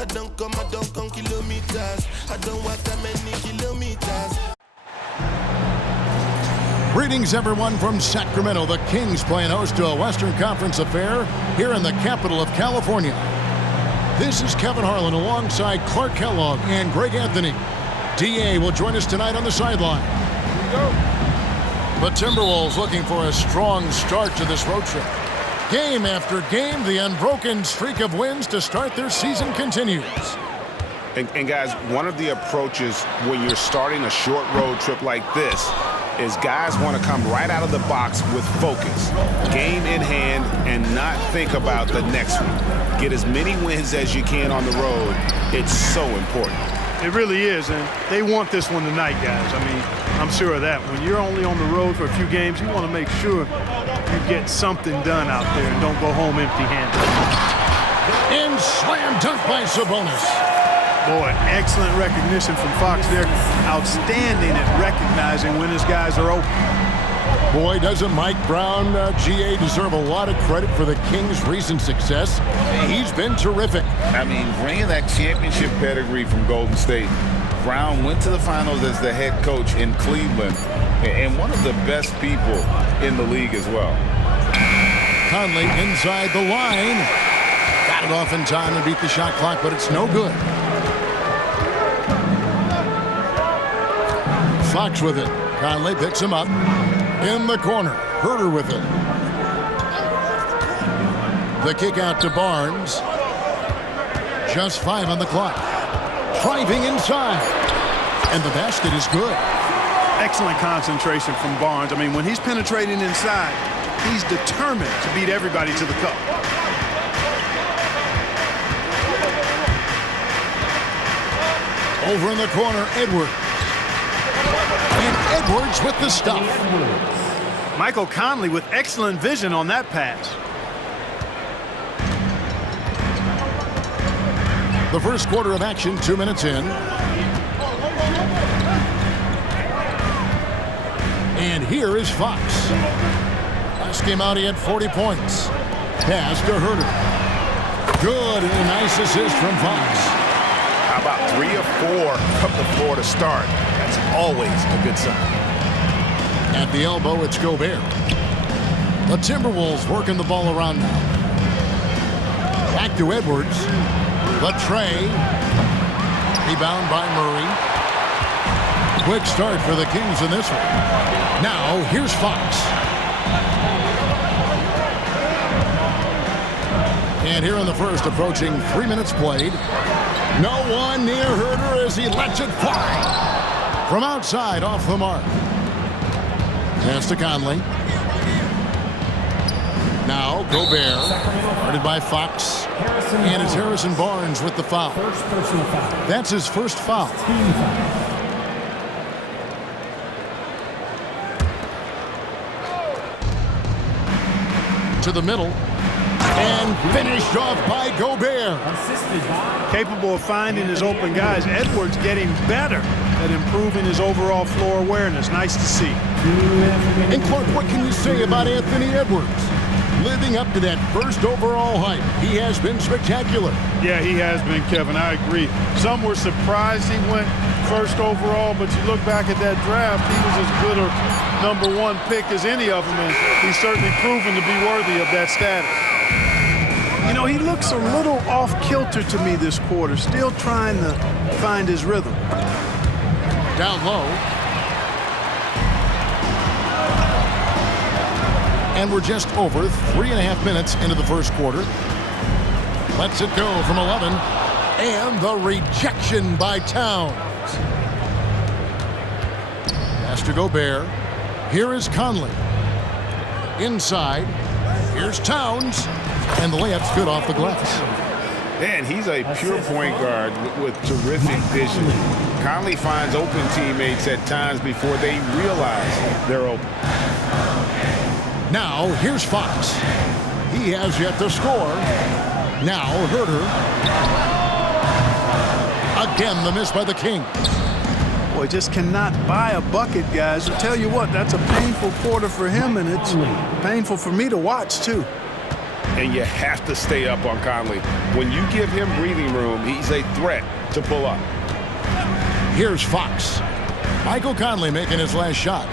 I don't come kilometers. I don't walk that many kilometers. Greetings, everyone, from Sacramento. The Kings playing host to a Western Conference affair here in the capital of California. This is Kevin Harlan alongside Clark Kellogg and Greg Anthony. D.A. will join us tonight on the sideline. Here we go. The Timberwolves looking for a strong start to this road trip. Game after game, the unbroken streak of wins to start their season continues. And guys, one of the approaches when you're starting a short road trip like this is guys want to come right out of the box with focus, game in hand, and not think about the next one. Get as many wins as you can on the road. It's so important. It really is, and they want this one tonight, guys. I mean, I'm sure of that. When you're only on the road for a few games, you want to make sure you get something done out there and don't go home empty-handed. And slam dunk by Sabonis. Boy, excellent recognition from Fox there. Outstanding at recognizing when his guys are open. Boy, doesn't Mike Brown, GA, deserve a lot of credit for the Kings' recent success. He's been terrific. I mean, bringing that championship pedigree from Golden State, Brown went to the finals as the head coach in Cleveland, and one of the best people in the league as well. Conley inside the line. Got it off in time to beat the shot clock, but it's no good. Fox with it. Conley picks him up. In the corner. Herter with it. The kick out to Barnes. Just 5 on the clock. Driving inside. And the basket is good. Excellent concentration from Barnes. I mean, when he's penetrating inside, he's determined to beat everybody to the cup. Over in the corner, Edwards. And Edwards with the stop. Michael Conley with excellent vision on that pass. The first quarter of action, 2 minutes in. And here is Fox. Last game out, he had 40 points. Pass to Herter. Good and a nice assist from Fox. How about 3 or 4 from the floor to start? That's always a good sign. At the elbow, it's Gobert. The Timberwolves working the ball around now. Back to Edwards. The tray. Rebound by Murray. Quick start for the Kings in this one. Now, here's Fox. And here in the first, approaching 3 minutes played. No one near Herter as he lets it fly. From outside, off the mark. Pass to Conley. Now, Gobert. Guarded by Fox. And it's Harrison Barnes with the foul. That's his first foul. To the middle. And finished off by Gobert. Capable of finding his open guys. Edwards getting better at improving his overall floor awareness. Nice to see. And Clark, what can you say about Anthony Edwards? Living up to that first overall hype, he has been spectacular. Yeah, he has been, Kevin. I agree. Some were surprised he went first overall, but you look back at that draft, he was as good a #1 pick as any of them, and he's certainly proven to be worthy of that status. You know, he looks a little off-kilter to me this quarter, still trying to find his rhythm. Down low. And we're just over 3.5 minutes into the first quarter. Lets it go from 11. And the rejection by Towns. Pass to Gobert. Here is Conley. Inside. Here's Towns. And the layup's good off the glass. Man, he's a pure point guard with terrific vision. Conley finds open teammates at times before they realize they're open. Now, here's Fox. He has yet to score. Now, Herter. Again, the miss by the Kings. Boy, just cannot buy a bucket, guys. I'll tell you what, that's a painful quarter for him, and it's painful for me to watch, too. and you have to stay up on Conley. When you give him breathing room, he's a threat to pull up. Here's Fox. Michael Conley making his last shot.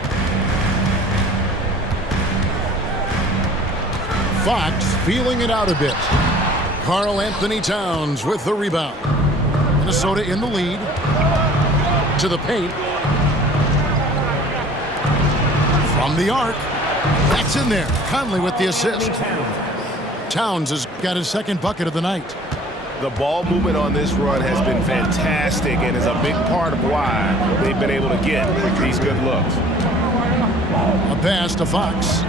Fox feeling it out a bit. Karl Anthony Towns with the rebound. Minnesota in the lead. To the paint. From the arc. That's in there. Conley with the assist. Towns has got his second bucket of the night. The ball movement on this run has been fantastic and is a big part of why they've been able to get these good looks. A pass to Fox.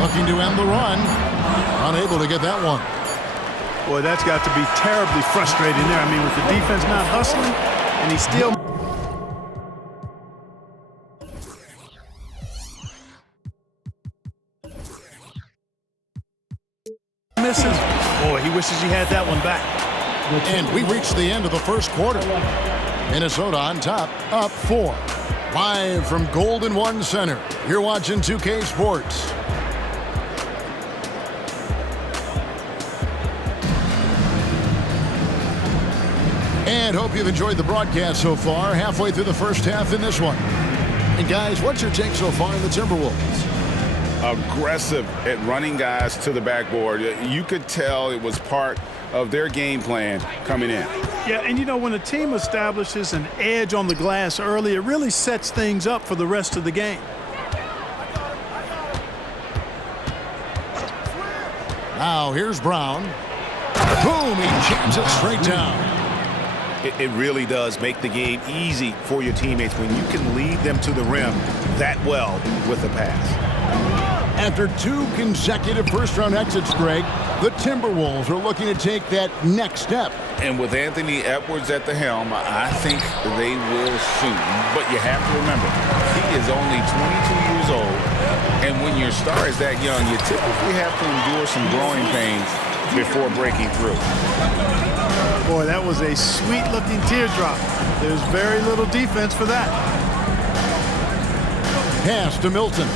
Looking to end the run. Unable to get that one. Boy, that's got to be terribly frustrating there. I mean, with the defense not hustling, and he still misses. Boy, he wishes he had that one back. And we reached the end of the first quarter. Minnesota on top, up 4. Live from Golden One Center, you're watching 2K Sports. And hope you've enjoyed the broadcast so far, halfway through the first half in this one. And guys, what's your take so far in the Timberwolves? Aggressive at running guys to the backboard. You could tell it was part of their game plan coming in. Yeah, and you know, when a team establishes an edge on the glass early, it really sets things up for the rest of the game. Now here's Brown. Boom, he jams it straight down. It really does make the game easy for your teammates when you can lead them to the rim that well with a pass. After 2 consecutive first-round exits, Greg, the Timberwolves are looking to take that next step. And with Anthony Edwards at the helm, I think they will soon. But you have to remember, he is only 22 years old. And when your star is that young, you typically have to endure some growing pains before breaking through. Boy, that was a sweet-looking teardrop. There's very little defense for that. Pass to Milton.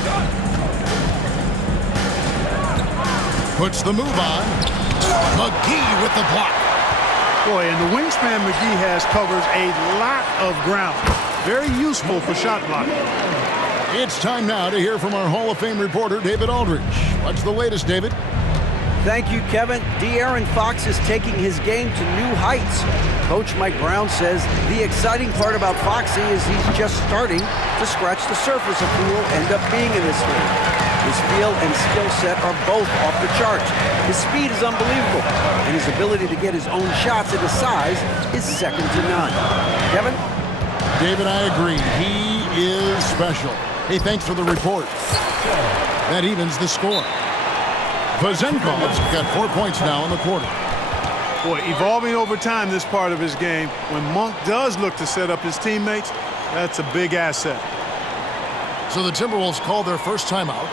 Puts the move on. McGee with the block. Boy, and the wingspan McGee has covers a lot of ground. Very useful for shot blocking. It's time now to hear from our Hall of Fame reporter, David Aldridge. What's the latest, David? Thank you, Kevin. De'Aaron Fox is taking his game to new heights. Coach Mike Brown says the exciting part about Foxy is he's just starting to scratch the surface of who will end up being in this league. His feel and skill set are both off the charts. His speed is unbelievable, and his ability to get his own shots at his size is second to none. Kevin? David, I agree. He is special. Hey, thanks for the report. That evens the score. Vezenkov's got 4 points now in the quarter. Boy, evolving over time, this part of his game. When Monk does look to set up his teammates, that's a big asset. So the Timberwolves called their first timeout.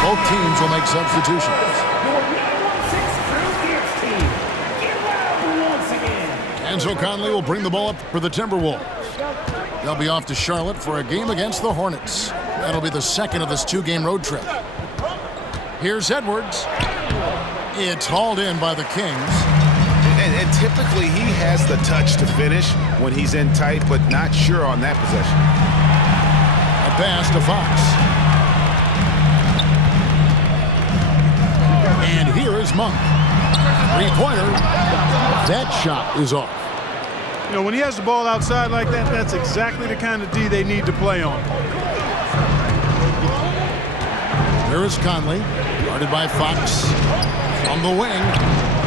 Both teams will make substitutions. And so Conley will bring the ball up for the Timberwolves. They'll be off to Charlotte for a game against the Hornets. That'll be the second of this 2-game road trip. Here's Edwards. It's hauled in by the Kings. And typically he has the touch to finish when he's in tight, but not sure on that possession. A pass to Fox. And here is Monk. Three-pointer. That shot is off. You know, when he has the ball outside like that, that's exactly the kind of D they need to play on. Here is Conley, guarded by Fox. On the wing,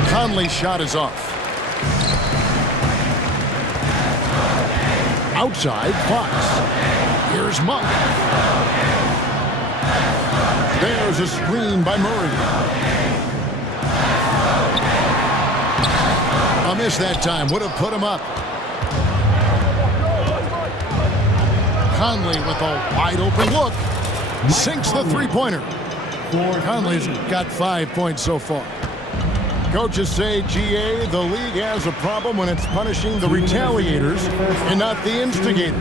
Conley's shot is off. Outside, Fox. Here's Monk. There's a screen by Murray. A miss that time. Would have put him up. Conley with a wide open look. Sinks the three-pointer. Conley's got 5 points so far. Coaches say, GA, the league has a problem when it's punishing the retaliators and not the instigators.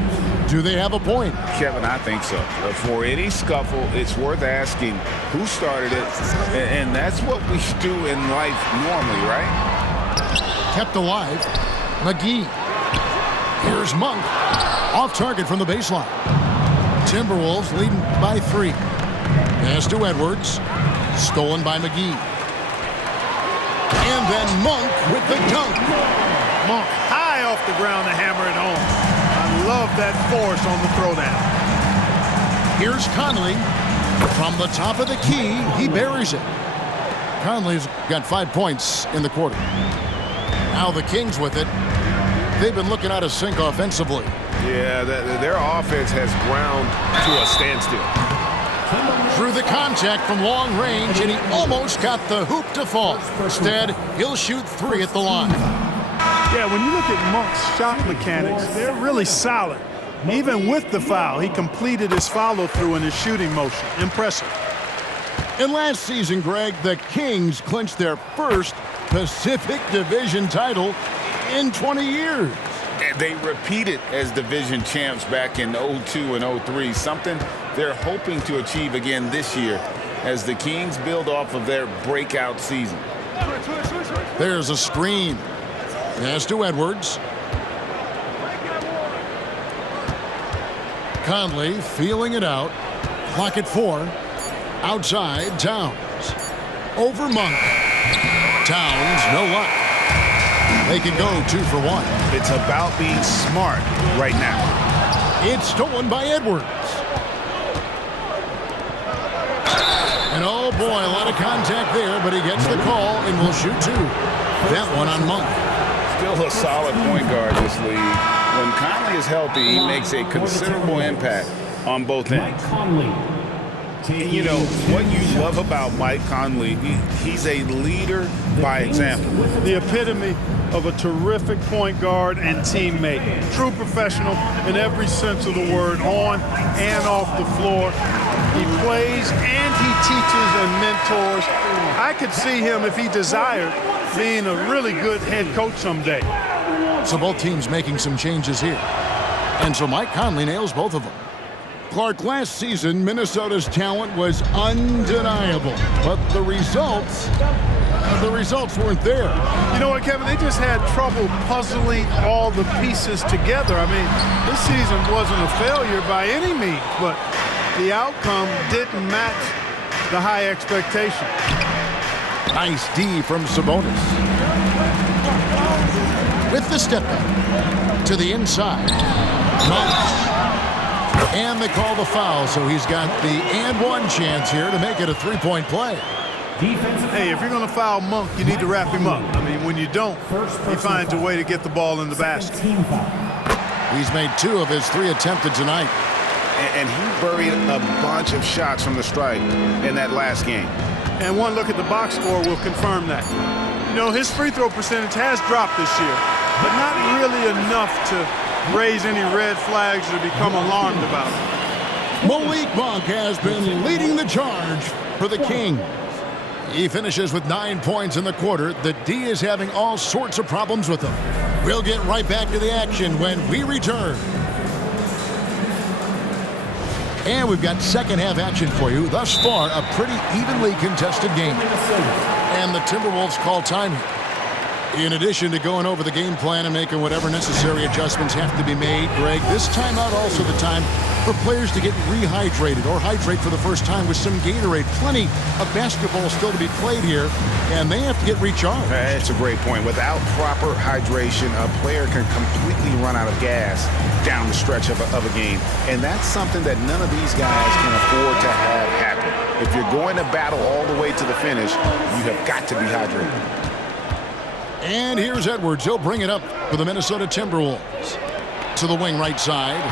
Do they have a point? Kevin, I think so. For any scuffle, it's worth asking who started it, and that's what we do in life normally, right? Kept alive. McGee. Here's Monk. Off target from the baseline. Timberwolves leading by 3. Pass to Edwards. Stolen by McGee. And then Monk with the dunk. Monk high off the ground to hammer it home. I love that force on the throwdown. Here's Conley. From the top of the key, he buries it. Conley's got 5 points in the quarter. Now the Kings with it. They've been looking out of sync offensively. Yeah, their offense has ground to a standstill. Through the contact from long range, and he almost got the hoop to fall. Instead, he'll shoot 3 at the line. Yeah, when you look at Monk's shot mechanics, they're really solid. Even with the foul, he completed his follow-through in his shooting motion. Impressive. And last season, Greg, the Kings clinched their first Pacific Division title in 20 years. They repeated as division champs back in 02 and 03, something they're hoping to achieve again this year as the Kings build off of their breakout season. There's a screen. Pass to Edwards. Conley feeling it out. Clock at 4. Outside, Towns. Over Monk. Towns, no luck. They can go 2 for 1. It's about being smart right now. It's stolen by Edwards. And oh boy, a lot of contact there, but he gets the call and will shoot 2. That one on Monk. Still a solid point guard this league. When Conley is healthy, he makes a considerable impact on both ends. And you know, what you love about Mike Conley, he's a leader by example. The epitome of a terrific point guard and teammate. True professional in every sense of the word, on and off the floor. He plays and he teaches and mentors. I could see him, if he desired, being a really good head coach someday. So both teams making some changes here. And so Mike Conley nails both of them. Clark, last season, Minnesota's talent was undeniable, but the results weren't there. You know what, Kevin? They just had trouble puzzling all the pieces together. I mean, this season wasn't a failure by any means, but the outcome didn't match the high expectation. Nice D from Sabonis. With the step back to the inside. Monk. And they call the foul, so he's got the and one chance here to make it a 3-point play. Hey, if you're going to foul Monk, you need to wrap him up. I mean, when you don't, he finds a way to get the ball in the basket. He's made 2 of his 3 attempted tonight. And he buried a bunch of shots from the stripe in that last game. And one look at the box score will confirm that. You know, his free throw percentage has dropped this year, but not really enough to raise any red flags or become alarmed about it. Malik Monk has been leading the charge for the Kings. He finishes with 9 points in the quarter. The D is having all sorts of problems with him. We'll get right back to the action when we return. And we've got second half action for you. Thus far, a pretty evenly contested game. And the Timberwolves call time here. In addition to going over the game plan and making whatever necessary adjustments have to be made, Greg, this timeout also the time for players to get rehydrated or hydrate for the first time with some Gatorade. Plenty of basketball still to be played here, and they have to get recharged. That's a great point. Without proper hydration, a player can completely run out of gas down the stretch of a game. And that's something that none of these guys can afford to have happen. If you're going to battle all the way to the finish, you have got to be hydrated. And here's Edwards. He'll bring it up for the Minnesota Timberwolves. To the wing right side.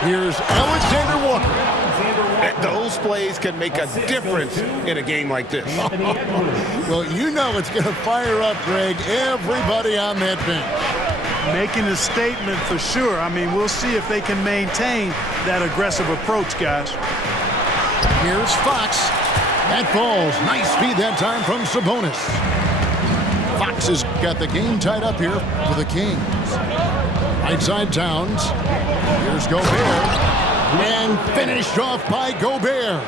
Here's Alexander Walker. Those plays can make a difference in a game like this. Well, you know it's going to fire up, Greg, everybody on that bench. Making a statement for sure. I mean, we'll see if they can maintain that aggressive approach, guys. Here's Fox. That falls. Nice feed that time from Sabonis. Fox has got the game tied up here for the Kings. Right side Towns. Here's Gobert. And finished off by Gobert.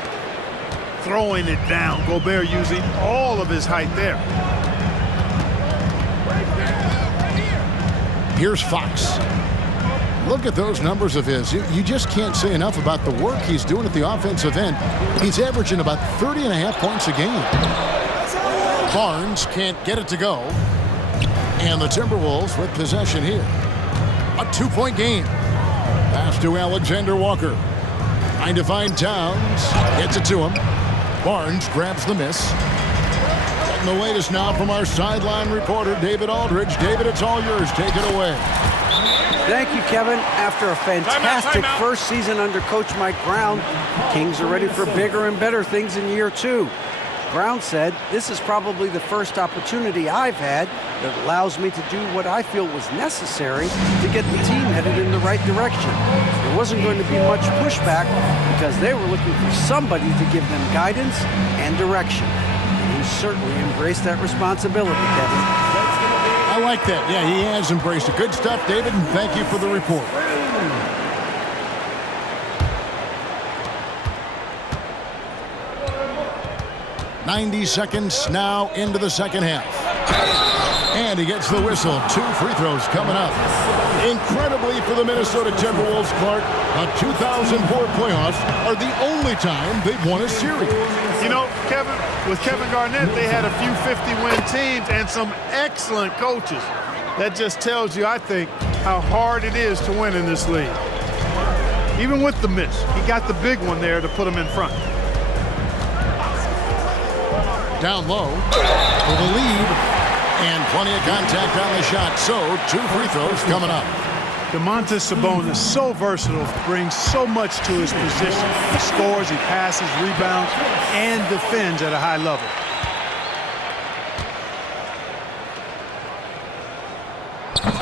Throwing it down. Gobert using all of his height there. Here's Fox. Look at those numbers of his. You just can't say enough about the work he's doing at the offensive end. He's averaging about 30.5 points a game. Barnes can't get it to go. And the Timberwolves with possession here. A 2-point game. Pass to Alexander Walker. Trying to find Towns. Gets it to him. Barnes grabs the miss. Getting the latest now from our sideline reporter, David Aldridge. David, it's all yours. Take it away. Thank you, Kevin. After a fantastic first season under Coach Mike Brown, the Kings are ready for bigger and better things in year 2. Brown said, "This is probably the first opportunity I've had that allows me to do what I feel was necessary to get the team headed in the right direction. There wasn't going to be much pushback because they were looking for somebody to give them guidance and direction." And he certainly embraced that responsibility, Kevin. I like that. Yeah, he has embraced it. Good stuff, David, and thank you for the report. "90 seconds now into the second half. And he gets the whistle. 2 free throws coming up. Incredibly for the Minnesota Timberwolves, Clark, the 2004 playoffs are the only time they've won a series. You know, Kevin, with Kevin Garnett, they had a few 50-win teams and some excellent coaches. That just tells you, I think, how hard it is to win in this league. Even with the miss, he got the big one there to put him in front. Down low for the lead, and plenty of contact on the shot. So 2 free throws coming up. Domantas Sabonis, so versatile, brings so much to his position. He scores, he passes, rebounds, and defends at a high level.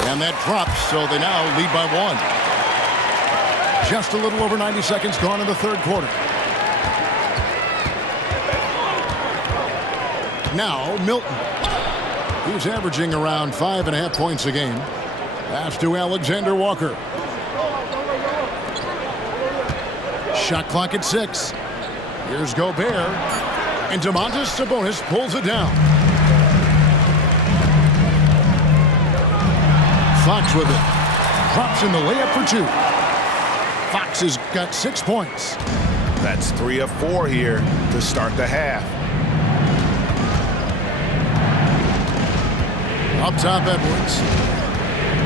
And that drops, so they now lead by 1. Just a little over 90 seconds gone in the third quarter. Now Milton, who's averaging around 5.5 points a game. Pass to Alexander Walker. Shot clock at 6. Here's Gobert. And Domantas Sabonis pulls it down. Fox with it. Drops in the layup for 2. Fox has got 6 points. That's 3 of 4 here to start the half. Up top, Edwards.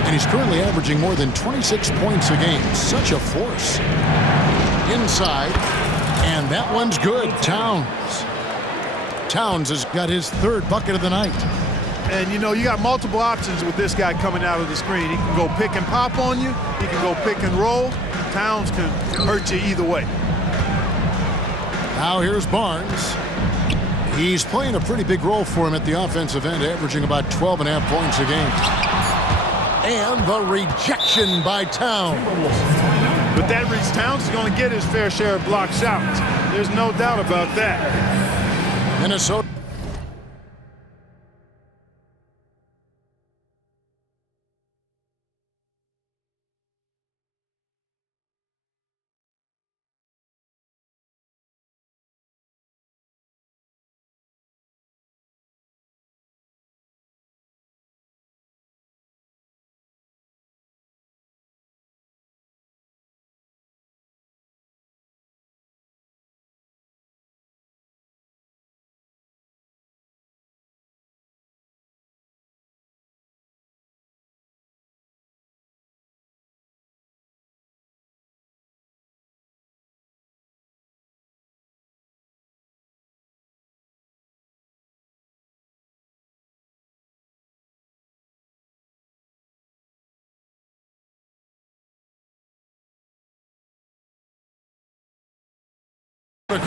And he's currently averaging more than 26 points a game. Such a force. Inside. And that one's good. Towns. Towns has got his 3rd bucket of the night. And, you know, you got multiple options with this guy coming out of the screen. He can go pick and pop on you. He can go pick and roll. Towns can hurt you either way. Now here's Barnes. He's playing a pretty big role for him at the offensive end, averaging about 12.5 points a game. And the rejection by Towns. But that means Towns is going to get his fair share of block shots. There's no doubt about that. Minnesota.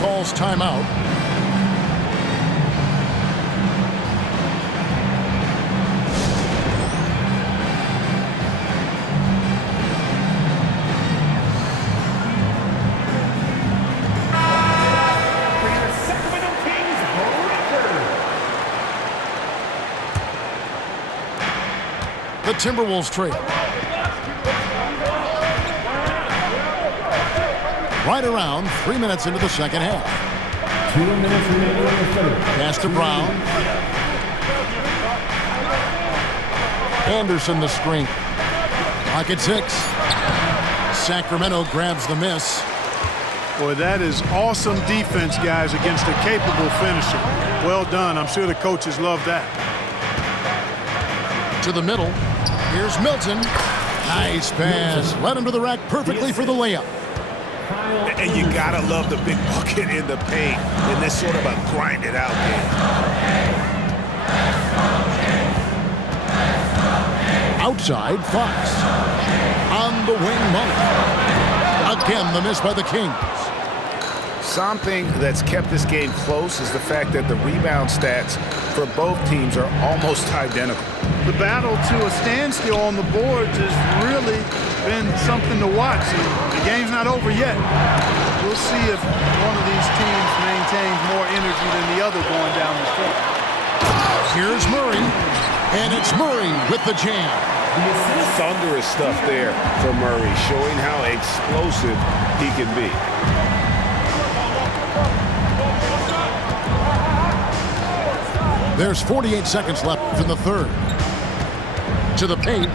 Calls timeout. Timberwolves trail. Right around 3 minutes into the second half. 2 minutes remaining in the third. Pass to Brown. Anderson the screen. Clock at 6. Sacramento grabs the miss. Boy, that is awesome defense, guys, against a capable finisher. Well done. I'm sure the coaches love that. To the middle. Here's Milton. Nice pass. Led him to the rack perfectly for the layup. And you gotta love the big bucket in the paint in this sort of a grinded out game. Outside, Fox. On the wing, Monk. Again, the miss by the Kings. Something that's kept this game close is the fact that the rebound stats for both teams are almost identical. The battle to a standstill on the boards has really been something to watch. The game's not over yet. We'll see if one of these teams maintains more energy than the other going down the stretch. Here's Murray, and it's Murray with the jam. Thunderous stuff there for Murray, showing how explosive he can be. There's 48 seconds left in the third. To the paint.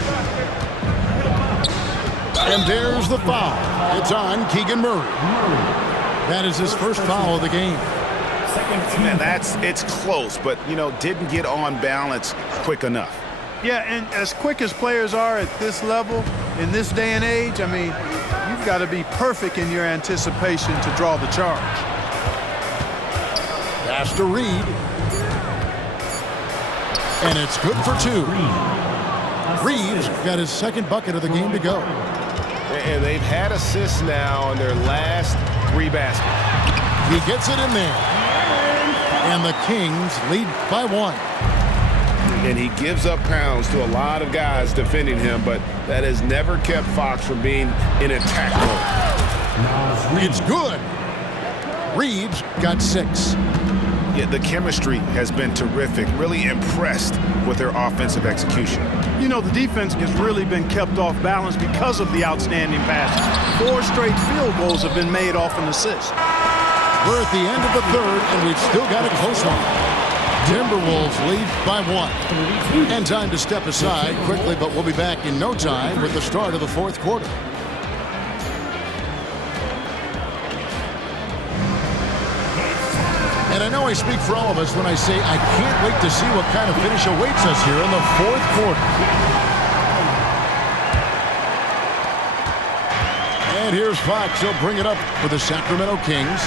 And there's the foul. It's on Keegan Murray. That is his first foul of the game. And it's close, but, didn't get on balance quick enough. Yeah, and as quick as players are at this level, in this day and age, I mean, you've got to be perfect in your anticipation to draw the charge. Pass to Reed. And it's good for 2. Reed's got his second bucket of the game to go. And they've had assists now on their last 3 baskets. He gets it in there. And the Kings lead by 1. And he gives up pounds to a lot of guys defending him, but that has never kept Fox from being in attack mode. It's good. Reed's got 6. Yeah, the chemistry has been terrific. Really impressed with their offensive execution. The defense has really been kept off balance because of the outstanding passes. 4 straight field goals have been made off an assist. We're at the end of the third, and we've still got a close one. Timberwolves lead by 1. And time to step aside quickly, but we'll be back in no time with the start of the fourth quarter. And I know I speak for all of us when I say I can't wait to see what kind of finish awaits us here in the fourth quarter. And here's Fox. He'll bring it up for the Sacramento Kings.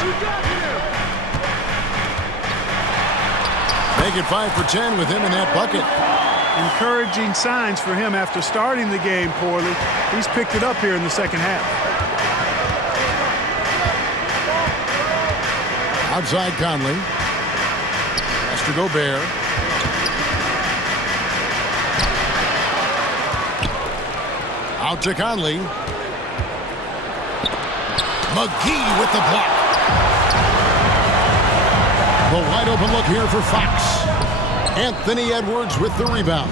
Make it 5 for 10 with him in that bucket. Encouraging signs for him after starting the game poorly. He's picked it up here in the second half. Outside Conley. Pass to Gobert. Out to Conley. McGee with the block. The wide open look here for Fox. Anthony Edwards with the rebound.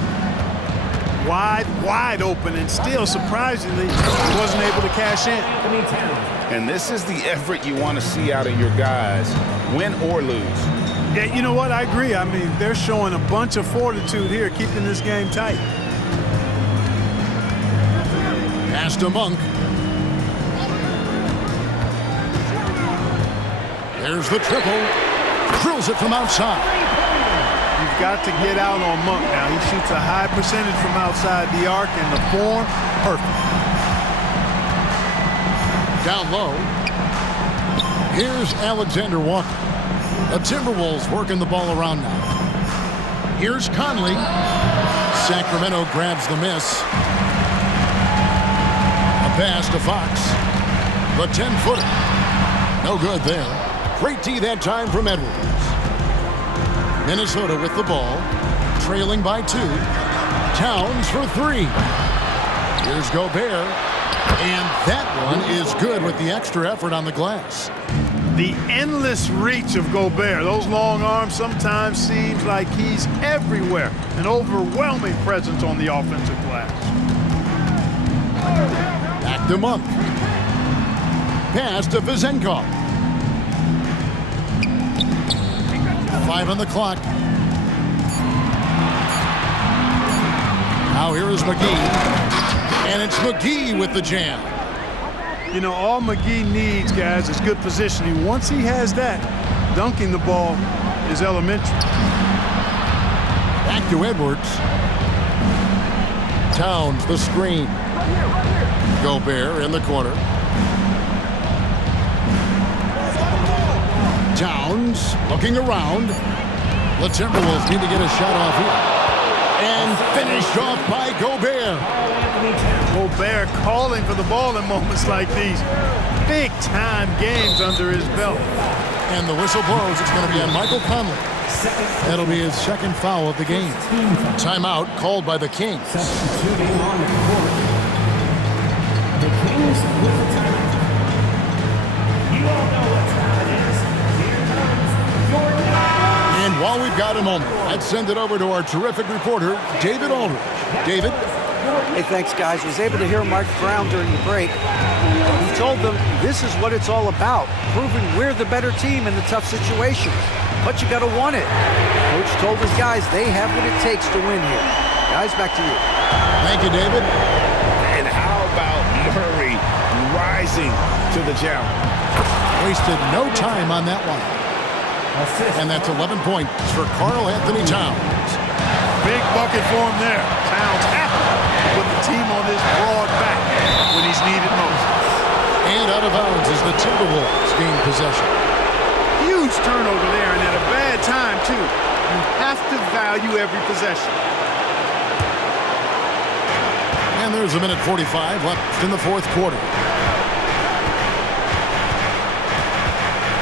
Wide open, and still, surprisingly, he wasn't able to cash in. And this is the effort you want to see out of your guys, win or lose. Yeah, you know what? I agree. I mean, they're showing a bunch of fortitude here, keeping this game tight. Pass to Monk. There's the triple. Drills it from outside. You've got to get out on Monk now. He shoots a high percentage from outside the arc, and the form, perfect. Down low. Here's Alexander Walker. The Timberwolves working the ball around now. Here's Conley. Sacramento grabs the miss. A pass to Fox. The 10-footer. No good there. Great D that time from Edwards. Minnesota with the ball. Trailing by 2. Towns for 3. Here's Gobert. And that one is good with the extra effort on the glass. The endless reach of Gobert. Those long arms sometimes seems like he's everywhere. An overwhelming presence on the offensive glass. Back to Monk. Pass to Vizenkov. 5 on the clock. Now here is McGee. And it's McGee with the jam. You know, all McGee needs, guys, is good positioning. Once he has that, dunking the ball is elementary. Back to Edwards. Towns, the screen. Gobert in the corner. Towns looking around. The Timberwolves need to get a shot off here. And finished off by Gobert. Gobert calling for the ball in moments like these. Big-time games under his belt. And the whistle blows. It's going to be on Michael Conley. That'll be his second foul of the game. Timeout called by the Kings. Substituting on the court. The Kings with the timeout. You all know what time it is. Here comes your time. And while we've got a moment, let's send it over to our terrific reporter, David Aldridge. David? Hey, thanks, guys. Was able to hear Mike Brown during the break. He told them this is what it's all about, proving we're the better team in the tough situations. But you got to want it. Coach told his guys they have what it takes to win here. Guys, back to you. Thank you, David. And how about Murray rising to the challenge? Wasted no time on that one. And that's 11 points for Karl Anthony Towns. Big bucket for him there. Towns happy to put the team on his broad back when he's needed most. And out of bounds as the Timberwolves gain possession. Huge turnover there, and at a bad time, too. You have to value every possession. And there's a minute 45 left in the fourth quarter.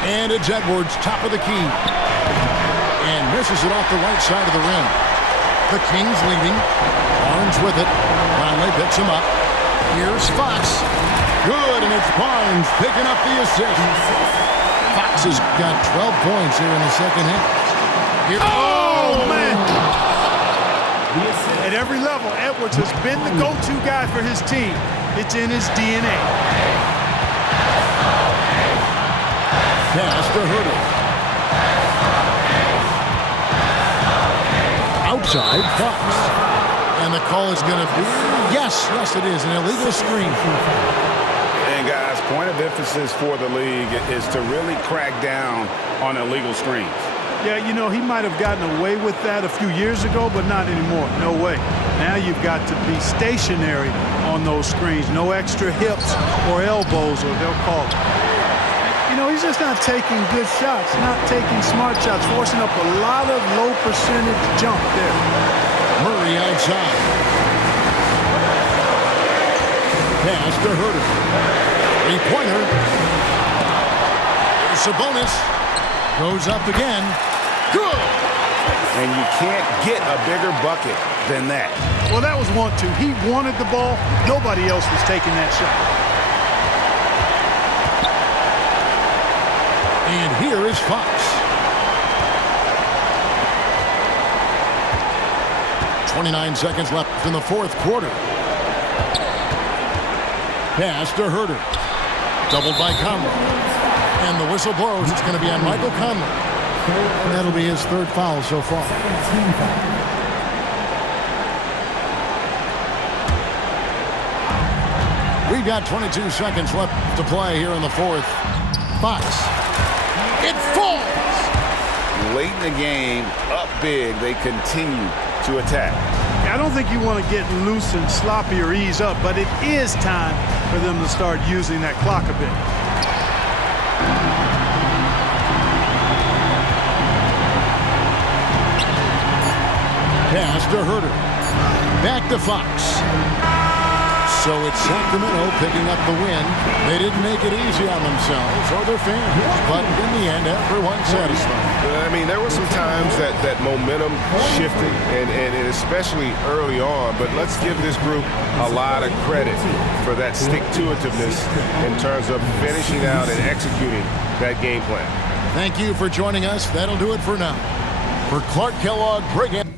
And it's Edwards, top of the key. And misses it off the right side of the rim. The Kings leading. Barnes with it. Conley picks him up. Here's Fox. Good, and it's Barnes picking up the assist. Fox has got 12 points here in the second half. Oh, man! At every level, Edwards has been the go-to guy for his team. It's in his DNA. Pass to Herter. Outside, Fox. And the call is going to be, yes, it is, an illegal screen. And guys, point of emphasis for the league is to really crack down on illegal screens. Yeah, you know, he might have gotten away with that a few years ago, but not anymore. No way. Now you've got to be stationary on those screens. No extra hips or elbows, or they'll call it. You know, he's just not taking good shots, not taking smart shots, forcing up a lot of low percentage jump there. Murray outside. Pass to Herter. Three-pointer. Sabonis goes up again. Good! And you can't get a bigger bucket than that. Well, that was 1-2. He wanted the ball. Nobody else was taking that shot. And here is Fox. 29 seconds left in the fourth quarter. Pass to Herter. Doubled by Conley. And the whistle blows. It's going to be on Michael Conley. And that'll be his third foul so far. We've got 22 seconds left to play here in the fourth. Fox. It falls! Late in the game, up big, they continue to attack. I don't think you want to get loose and sloppy or ease up, but it is time for them to start using that clock a bit. Pass to Herter. Back to Fox. So it's Sacramento picking up the win. They didn't make it easy on themselves or their fans, but in the end, everyone's satisfied. I mean, there were some times that momentum shifted, and especially early on, but let's give this group a lot of credit for that stick-to-itiveness in terms of finishing out and executing that game plan. Thank you for joining us. That'll do it for now. For Clark Kellogg, Greg Anthony.